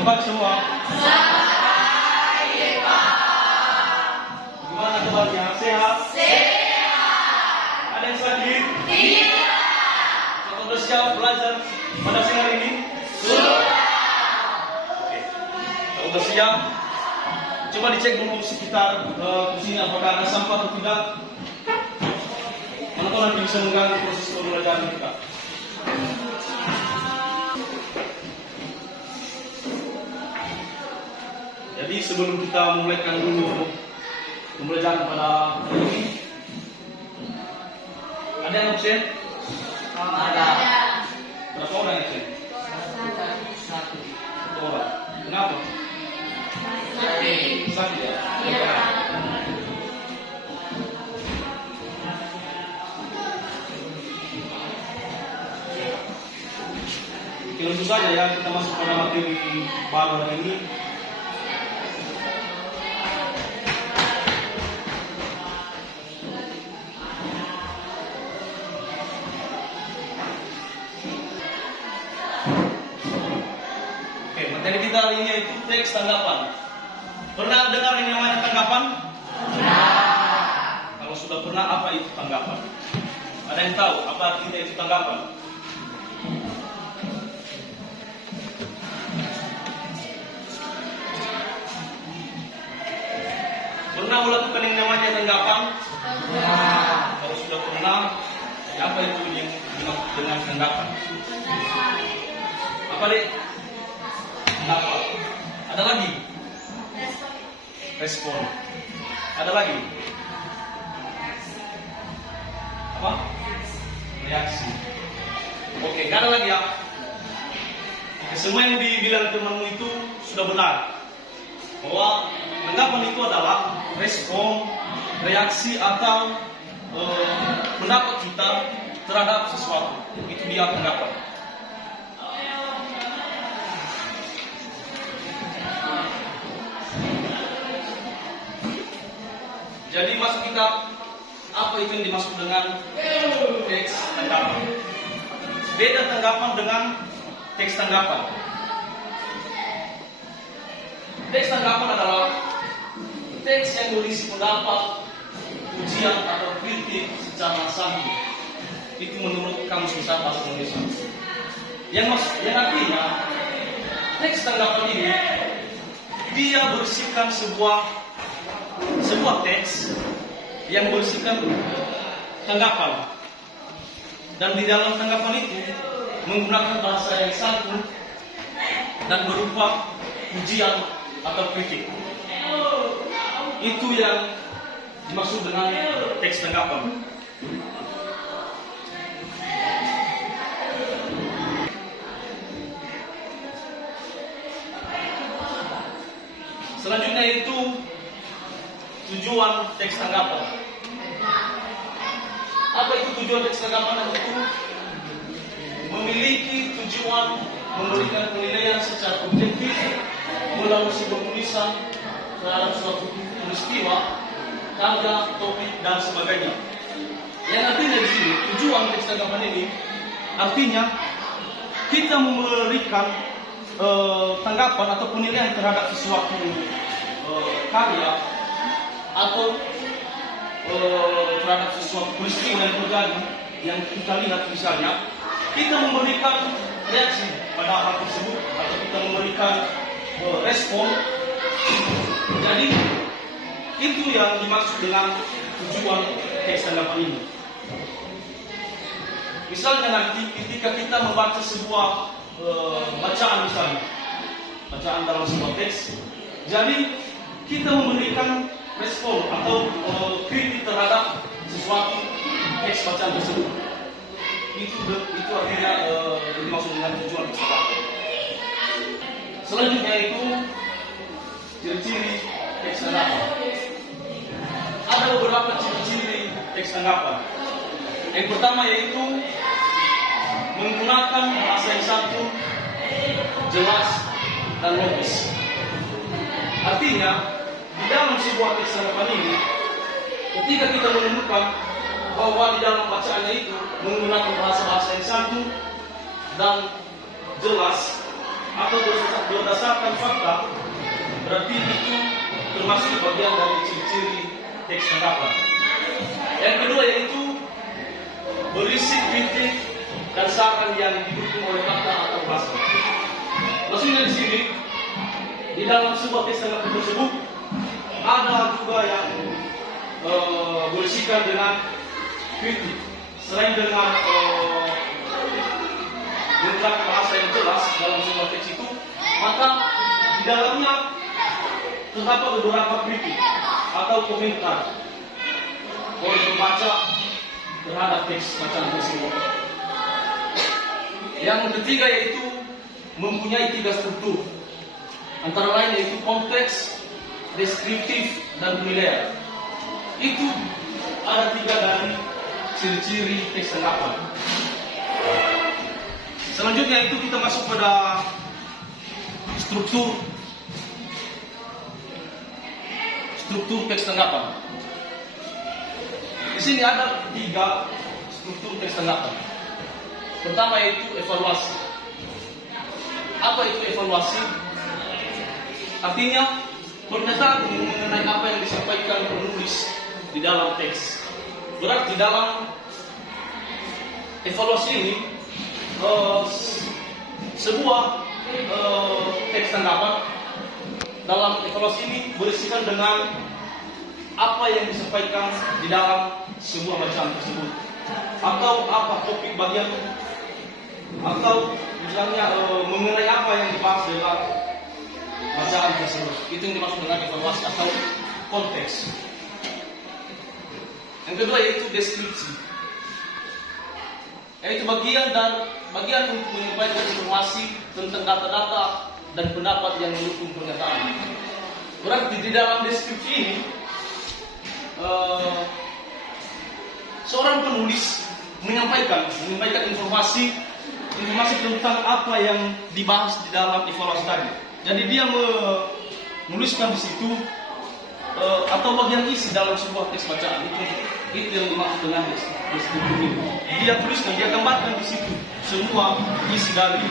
Selamat pagi semua. Gimana kabarnya? Sehat? Ada yang sakit? Atau sudah siap belajar pada siang hari ini? Oke. Kalau sudah siap, coba dicek dulu sekitar sini apakah ada sampah atau tidak. Mana tahu nanti bisa mengganggu proses pembelajaran kita. Jadi sebelum kita memulaikan dulu pembelajaran pada hari ini, ada yang absen? Ada. Berapa orang yang absen? Satu. 1 orang. Kenapa? Sakit ya? Iya. Langsung saja ya kita masuk pada materi baru hari ini. Oke, materi kita hari ini yaitu teks tanggapan. Pernah dengar yang namanya tanggapan? Kalau sudah pernah, apa itu tanggapan? Ada yang tahu apa artinya itu tanggapan? Pernah melakukan yang namanya tanggapan? Kalau sudah pernah, apa itu yang dimaksud dengan tanggapan? Apa deh? Pendapat. Ada lagi? Respon. Ada lagi? Apa? Reaksi. Oke, nggak ada lagi ya? Oke, semua yang dibilang temanmu itu sudah benar. Bahwa tanggapan itu adalah respon, reaksi atau pendapat kita terhadap sesuatu. Itu dia tanggapan. Jadi maksud kita, apa itu yang dimaksud dengan teks tanggapan? Beda tanggapan dengan teks tanggapan. Teks tanggapan adalah teks yang berisi pendapat, ujian atau kritik secara sambung. Itu menurut Kamus Besar Bahasa Indonesia. Yang artinya teks tanggapan ini dia berisikan sebuah teks yang berisikan tanggapan, dan di dalam tanggapan itu menggunakan bahasa yang santun dan berupa ujian atau kritik. Itu yang dimaksud dengan teks tanggapan. Selanjutnya itu tujuan teks tanggapan. Apa itu tujuan teks tanggapan? Itu memiliki tujuan memberikan penilaian secara objektif melalui sebuah tulisan terhadap suatu peristiwa, karya, topik, dan sebagainya. Yang artinya di sini tujuan teks tanggapan ini artinya kita memberikan tanggapan atau penilaian terhadap sesuatu karya atau terhadap sesuatu peristiwa yang terjadi yang kita lihat. Misalnya kita memberikan reaksi pada hal tersebut atau kita memberikan respon. Jadi itu yang dimaksud dengan tujuan teks tanggapan ini. Misalnya nanti ketika kita membaca sebuah bacaan, misalnya bacaan dalam sebuah teks, jadi kita memberikan respon atau kritik terhadap sesuatu teks bacaan tersebut. Itu artinya dimaksud dengan tujuan teks tanggapan. Selanjutnya itu ciri-ciri teks tanggapan. Ada beberapa ciri-ciri teks tanggapan. Yang pertama yaitu menggunakan bahasa yang santun, jelas, dan logis. Artinya di dalam sebuah teks tanggapan ini, ketika kita menemukan bahwa di dalam bacaannya itu menggunakan bahasa-bahasa yang santun dan jelas, atau berdasarkan fakta, berarti itu termasuk bagian dari ciri-ciri teks tanggapan. Yang kedua yaitu berisi kritik dan saran yang didukung oleh fakta atau bahasa. Maksudnya di sini, di dalam sebuah teks tanggapan tersebut ada juga yang berisikan dengan kritik. Selain dengan menggunakan bahasa yang jelas dalam sebuah teks itu, maka di dalamnya terdapat beberapa kritik atau komentar oleh pembaca terhadap teks bacaan tersebut. Yang ketiga yaitu mempunyai 3 struktur, antara lain yaitu konteks, deskriptif, dan penilaian. Itu ada 3 dari ciri-ciri teks tanggapan. Selanjutnya itu kita masuk pada struktur teks tanggapan. Di sini ada 3 struktur teks tanggapan. Pertama yaitu evaluasi. Apa itu evaluasi? Artinya pernyataan mengenai apa yang disampaikan penulis di dalam teks. Berarti dalam evaluasi ini sebuah teks tanggapan dalam evaluasi ini berisikan dengan apa yang disampaikan di dalam sebuah bacaan tersebut, atau apa topik bagian, atau misalnya mengenai apa yang dibahas dalam bacaan tersebut. Itu yang dimaksud dengan evaluasi atau konteks. Yang kedua yaitu deskripsi, yaitu bagian untuk menyampaikan informasi tentang data-data dan pendapat yang mendukung pernyataan. Berarti di dalam deskripsi ini seorang penulis menyampaikan informasi tentang apa yang dibahas di dalam evaluasi tadi. Jadi dia menuliskan di situ atau bagian isi dalam sebuah teks bacaan itu yang dimaksud dengan deskripsi ini. Dia tuliskan, dia gambarkan di situ semua isi dari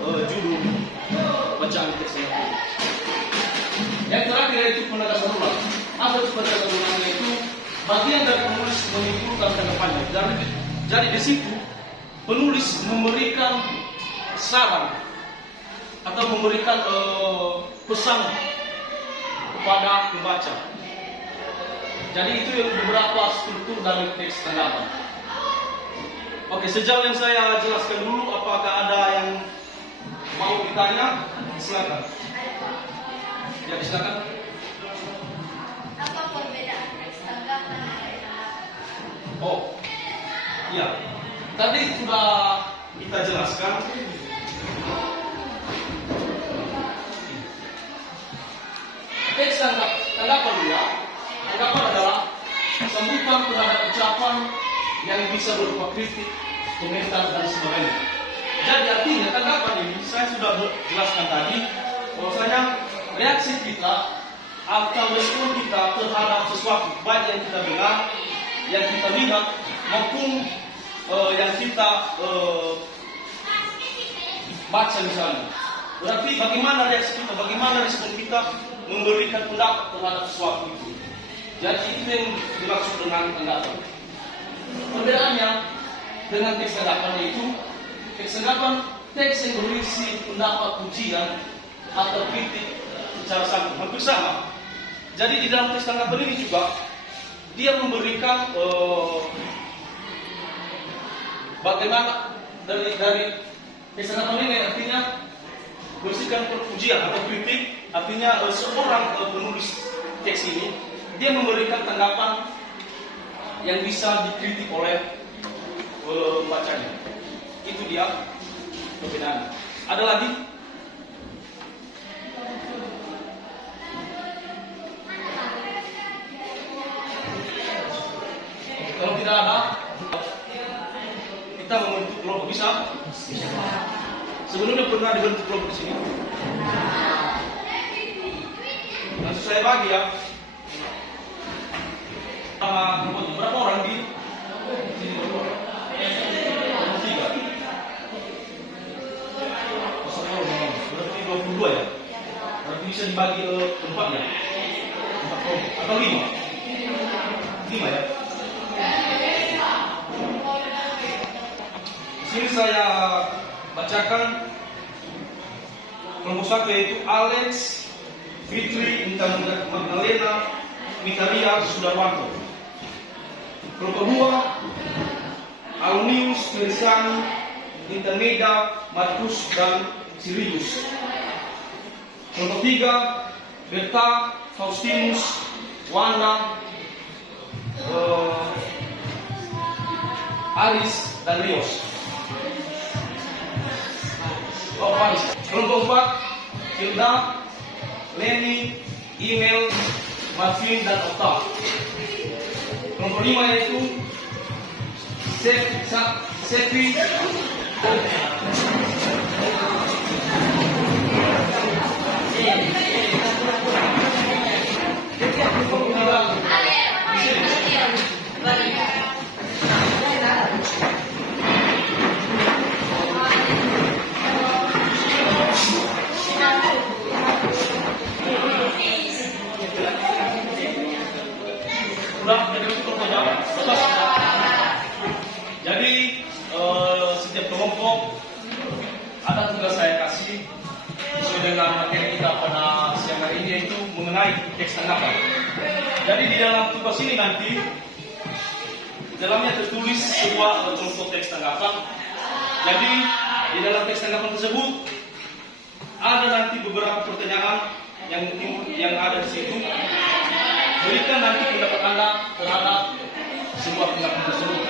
judul bacaan teks itu. Yang terakhir yaitu penegasan ulang. Apa itu penegasan ulang? Itu bagian dari penulis menyimpulkan tanggapannya. Jadi di situ penulis memberikan saran atau memberikan pesan kepada pembaca. Jadi itu yang beberapa struktur dari teks tanggapan. Oke, sejauh yang saya jelaskan dulu, apakah ada yang mau ditanya? Silakan. Ya, silakan. Apa perbedaan teks tanggapan dan teks tanggapan? Oh, iya. Tadi sudah kita jelaskan. Teks tanggapan dia, tanggapan adalah sambutan terhadap ucapan yang bisa berupa kritik, komentar, dan sebagainya. Jadi artinya tanggapan ini saya sudah jelaskan tadi, bahwasanya reaksi kita atau respon kita terhadap sesuatu, baik yang kita dengar, yang kita lihat, maupun yang kita baca misalnya. Berarti bagaimana reaksi kita, bagaimana respon kita memberikan pendapat terhadap sesuatu itu. Jadi itu yang dimaksud dengan tanggapan. Perbedaannya dengan teks tanggapan yaitu teks tanggapan, teks yang berisi pendapat, pujian atau kritik secara santun, hampir sama. Jadi di dalam teks tanggapan ini juga dia memberikan bagaimana dari teks tanggapan ini artinya berisikan pujian atau kritik. Artinya seorang penulis teks ini dia memberikan tanggapan yang bisa dikritik oleh pembacanya. Itu dia perbedaan. Ada lagi? Kalau tidak ada, kita membentuk kelompok, bisa? Sebelumnya pernah dibentuk kelompok di sini. Langsung saya bagi ya. Berapa orang di sini? Berapa orang? 3. 22 ya. Berarti bisa dibagi 4 ya. 4 kelompok atau 5? 5 ya. Di sini saya bacakan kelompok 1 yaitu Alex, Fitri, Intan Magdalena, Mikaria, Sudarwanto. Kelompok 2 Alunius, Feliciani, Intan Meda, Markus dan Sirius. Kelompok 3 Berta, Faustinus, Wanda, Aris dan Rios. Paris. Kelompok 4 Hilda, Leni, Email, Marvin dan Okta. Kelompok 5 yaitu Sepi, jadi setiap kelompok ada tugas saya kasih sesuai dengan materi kita pada siang hari ini, yaitu mengenai teks tanggapan. Jadi di dalam tugas ini nanti dalamnya tertulis sebuah contoh teks tanggapan. Jadi di dalam teks tanggapan tersebut ada nanti beberapa pertanyaan yang ada di situ. Berikan nanti pendapat Anda terhadap sebuah tanggapan tersebut.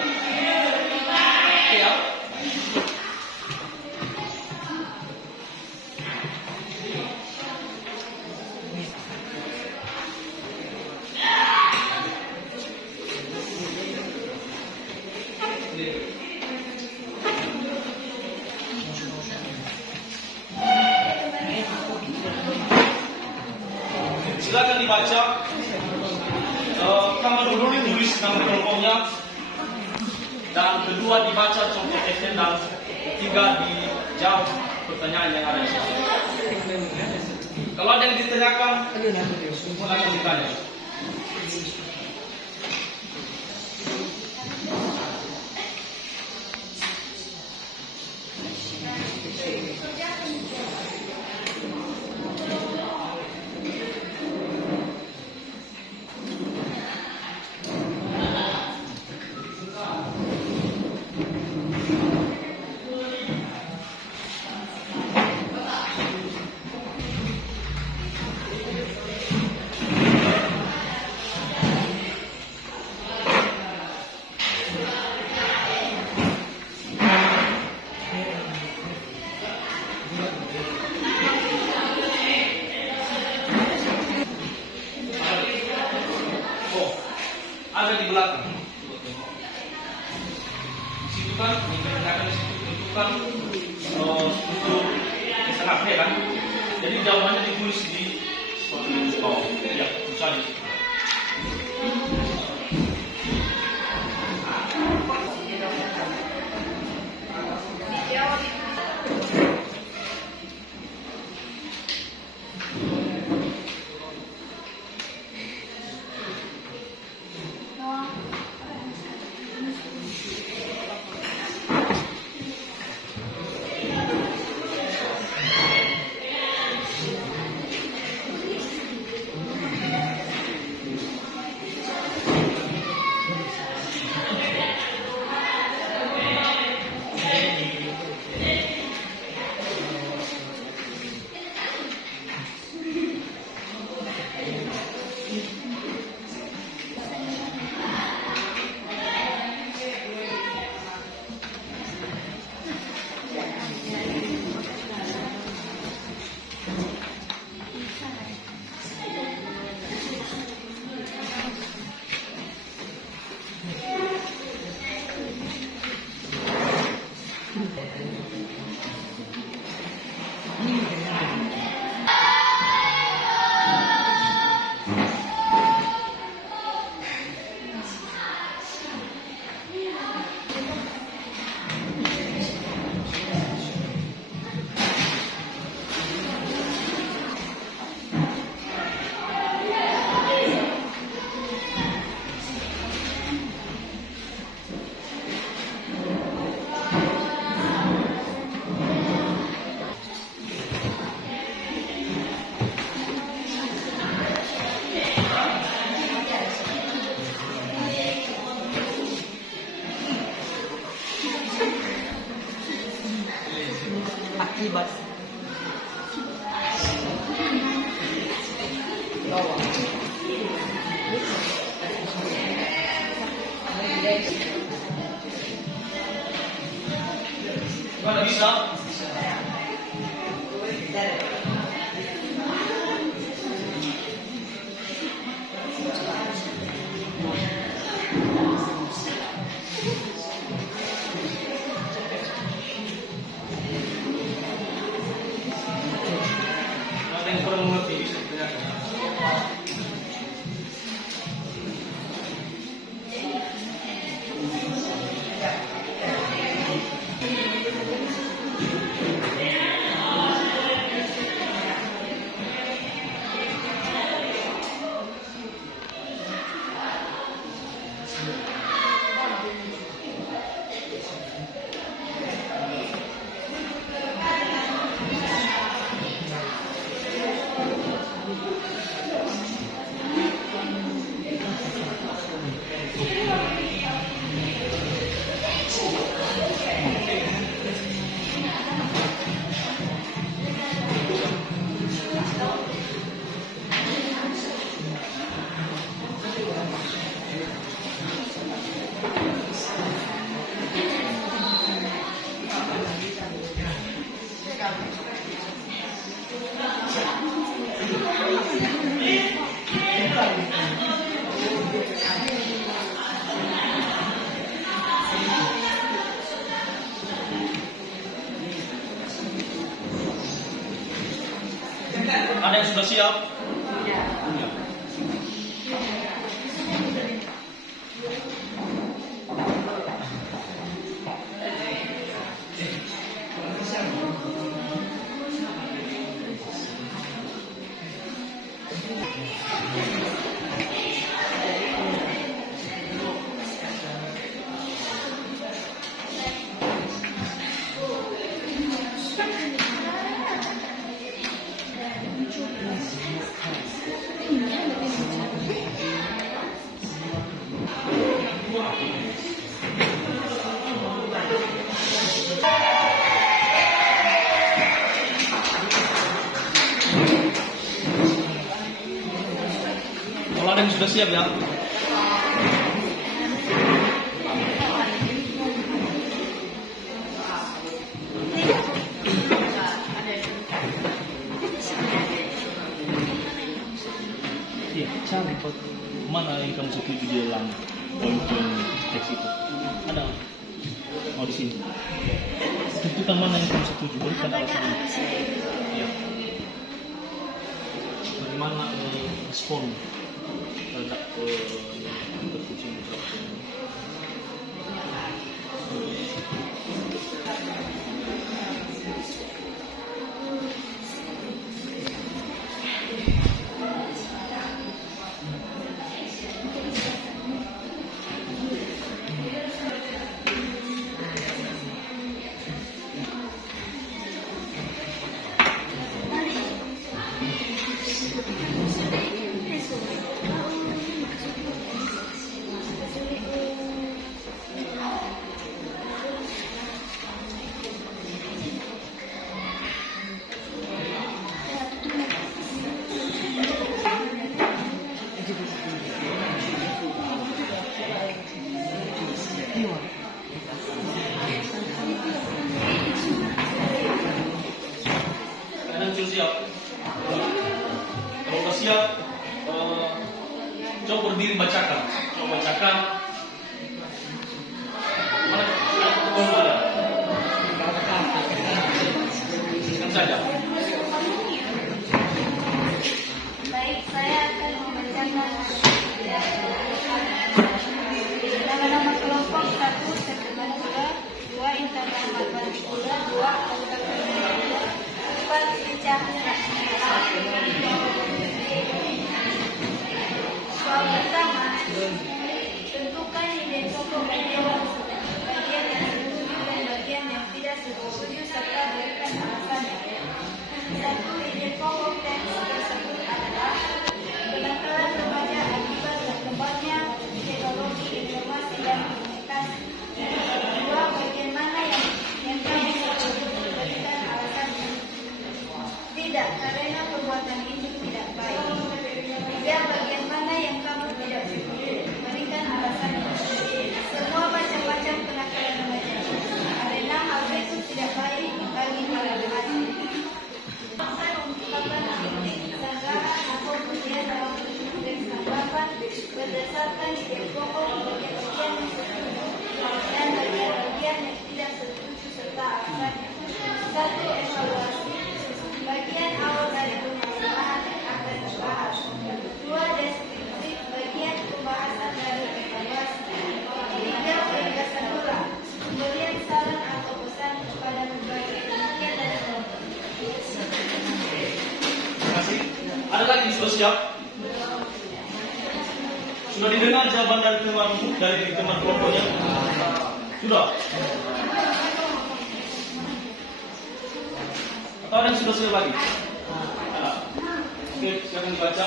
Oke ya. Silakan dibaca. Pertama dulu ditulis nama kelompoknya, dan kedua dibaca contoh teksnya, dan ketiga dijawab pertanyaan yang ada di situ. Kalau ada yang ditanyakan, silakan ditanya. Ada di belakang. Di situ kan, dikatakan di situ itu kan untuk setengah kan. Jadi jawabannya ditulis di bawah. Ya, bisa di situ. Mana bisa? Ada yang kurang mengerti bisa ditanyakan. Ada yang sudah siap? Ya. Kalau ada yang sudah siap ya? Iya, cari mana yang kamu setuju di dalam poin-poin teks itu? Ada? Oh di sini. Tentukan mana yang kamu setuju, berikan alasannya. Ya. Bagaimana respon terhadap terkucing ucapan? Kalian sudah siap? Kalau sudah siap, coba berdiri bacakan. Coba bacakan. Mana? Ada. Silakan saja. Baik, saya akan membacakan nama-nama kelompok 1 Setelah Gula, 2 Internal Matematik Gula, 2 Anggota Gula, 4 Pencahaya. Soal pertama, tentukan nilai pokok bagian yang setuju dan bagian yang tidak setuju serta berikan alasannya. 1. Nilai pokok teks tersebut adalah penangkalan remaja akibat berkembangnya teknologi informasi dan komunikasi. 2. Bagian mana yang kamu setuju berikan alasannya. Tidak, karena perbuatan itu tidak baik. Jika bagian mana yang kamu tidak setuju, berikan alasannya. Semua macam-macam kenakalan remaja, karena hal itu tidak baik bagi para remaja. Sampai mengungkapkan kritik, sanggahan atau pujian dalam bentuk teks tanggapan berdasarkan ide pokok bagian-bagian yang setuju dan bagian-bagian yang tidak setuju serta alasannya. 1. Evaluasi. Bagian awal dari pembahasan akan dibahas. 2. Deskripsi. Bagian pembahasan dari evaluasi. 3. Penegasan ulang. Pemberian saran atau pesan kepada berbagai pihak dan kelompok. Terima kasih. Ada lagi yang sudah siap? Sudah didengar jawaban dari teman kelompoknya? Sudah? Atau ada yang sudah siap lagi? Ada. Oke, silakan dibaca.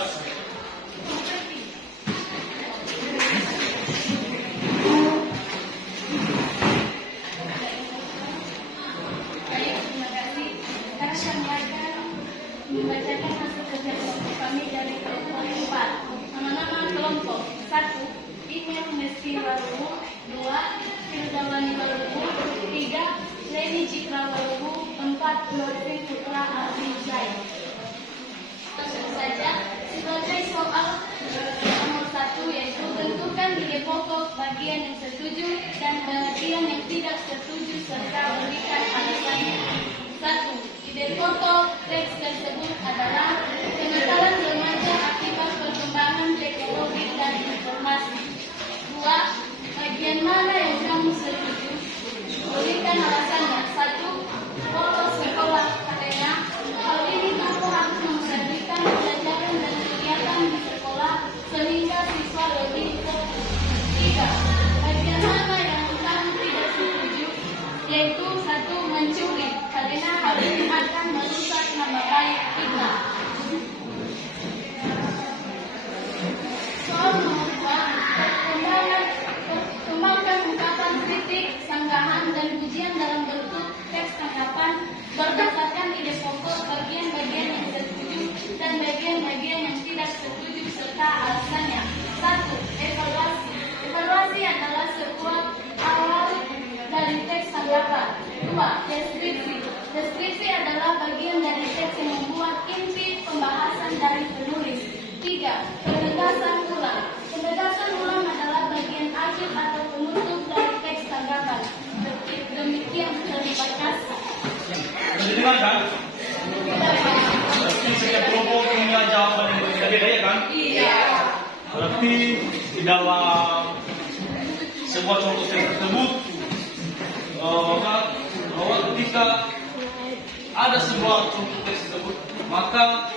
Baik, terima kasih. Sekarang saya membacakan hasil kerja kelompok kami dari kelompok 4. Nama-nama kelompok: 1. Email Messi Waluhu. 2. Firdawani Waluhu. 3. Leni Citra Waluhu. 4. Lutfi Putra Alfi Zain. Langsung saja sebagai soal nomor 1, yaitu tentukan ide pokok, bagian yang setuju dan bagian yang tidak setuju serta berikan alasannya. 1. Ide pokok teks tersebut adalah kenakalan remaja akibat perkembangan teknologi dan informasi. 2. Bagian mana yang kamu setuju? Berikan alasannya. 1. Bolos sekolah, karena hal ini mampu harus memperhatikan pelajaran dan kegiatan di sekolah sehingga siswa lebih fokus. 3. Bagian mana yang kamu tidak setuju? Yaitu 1. Mencuri, karena hal ini akan merusak nama baik kita. Soal nomor 2, kembangkan ungkapan kritik, sanggahan, dan pujian dalam bentuk teks tanggapan berdasarkan ide pokok, bagian-bagian yang setuju dan bagian-bagian yang tidak setuju serta alasannya. 1. Evaluasi. Evaluasi adalah sebuah awal dari teks tanggapan. 2. Deskripsi. Deskripsi adalah bagian dari teks yang membuat inti pembahasan dari penulis. 3. Penegasan ulang. Penegasan ulang adalah bagian akhir atau penutup dari teks tanggapan. Demikian, terima kasih. Sudah didengarkan? Berarti setiap kelompok punya jawaban yang berbeda-beda, ya kan? Iya. Berarti di dalam sebuah contoh teks tersebut, bahwa ketika ada sebuah contoh teks tersebut, maka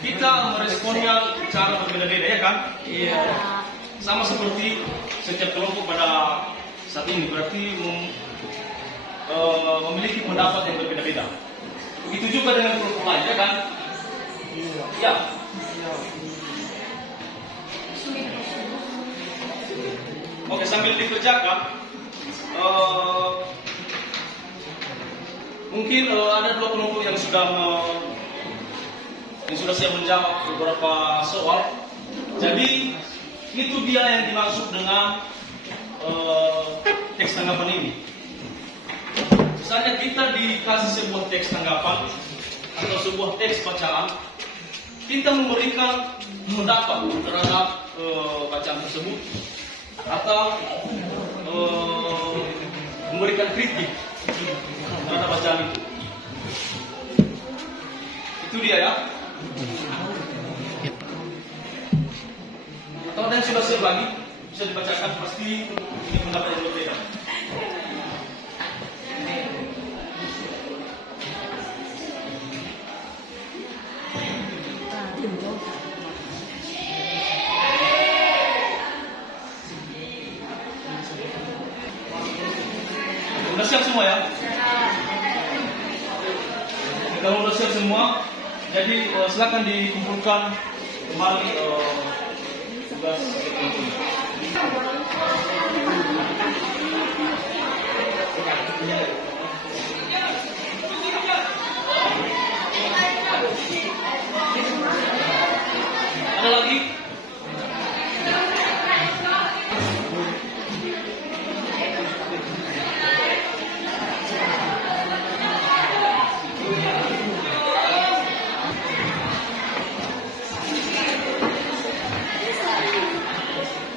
kita meresponnya cara berbeda-beda, ya kan? Iya. Sama seperti setiap kelompok pada saat ini, berarti memiliki pendapat yang berbeda-beda. Begitu juga dengan kelompok lain, ya kan? Ya. Oke, sambil dikerjakan, mungkin ada dua kelompok yang sudah siap menjawab beberapa soal. Jadi itu dia yang dimaksud dengan teks tanggapan ini. Misalnya kita dikasih sebuah teks tanggapan atau sebuah teks bacaan, kita memberikan pendapat terhadap bacaan tersebut atau memberikan kritik terhadap bacaan itu. Itu dia, ya. Atau ada yang sudah siap lagi bisa dibacakan, pasti ini pendapat yang berbeda. Sudah siap semua, ya? Kalau sudah siap semua, jadi silakan dikumpulkan kembali tugas ini. Ada lagi?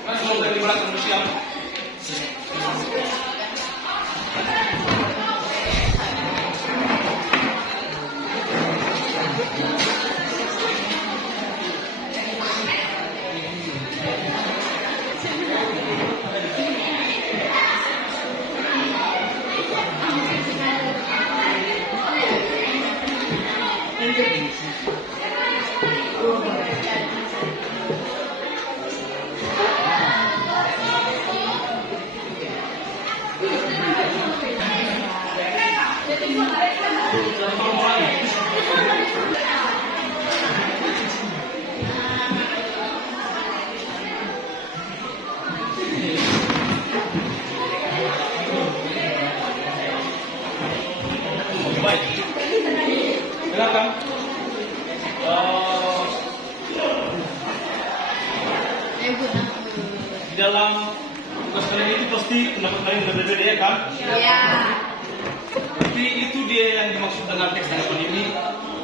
Mas mau dari belakang siap. Baik, silakan. Di dalam tugas kalian itu pasti pendapat kalian berbeda ya kan? Ya. Jadi itu dia yang dimaksud dengan teks tanggapan ini.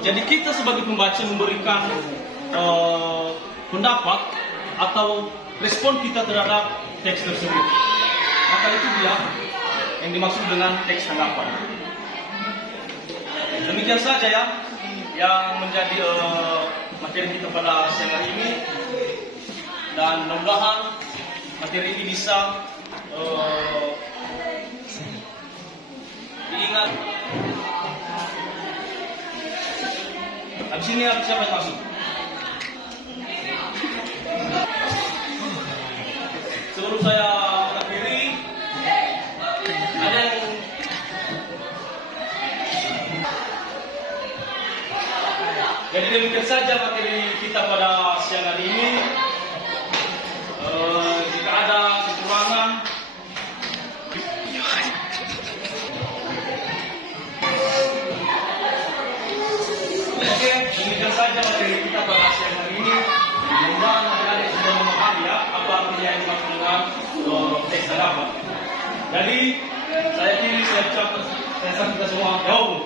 Jadi kita sebagai pembaca memberikan pendapat atau respon kita terhadap teks tersebut. Maka itu dia yang dimaksud dengan teks tanggapan. Demikian saja ya yang menjadi materi kita pada siang hari ini, dan mudah-mudahan materi ini bisa diingat. Habis ini siapa yang masuk? Sebelum saya mengakhiri, ada yang jadi demikian saja materi kita pada siang hari ini. Jika ada kekurangan, oke, demikian saja materi kita pada siang hari ini. Mudah-mudahan adik-adik sudah memahami ya apa artinya yang dimaksud dengan teks tanggapan. Jadi saya pilih, saya ucapkan, saya sampaikan semua jauh.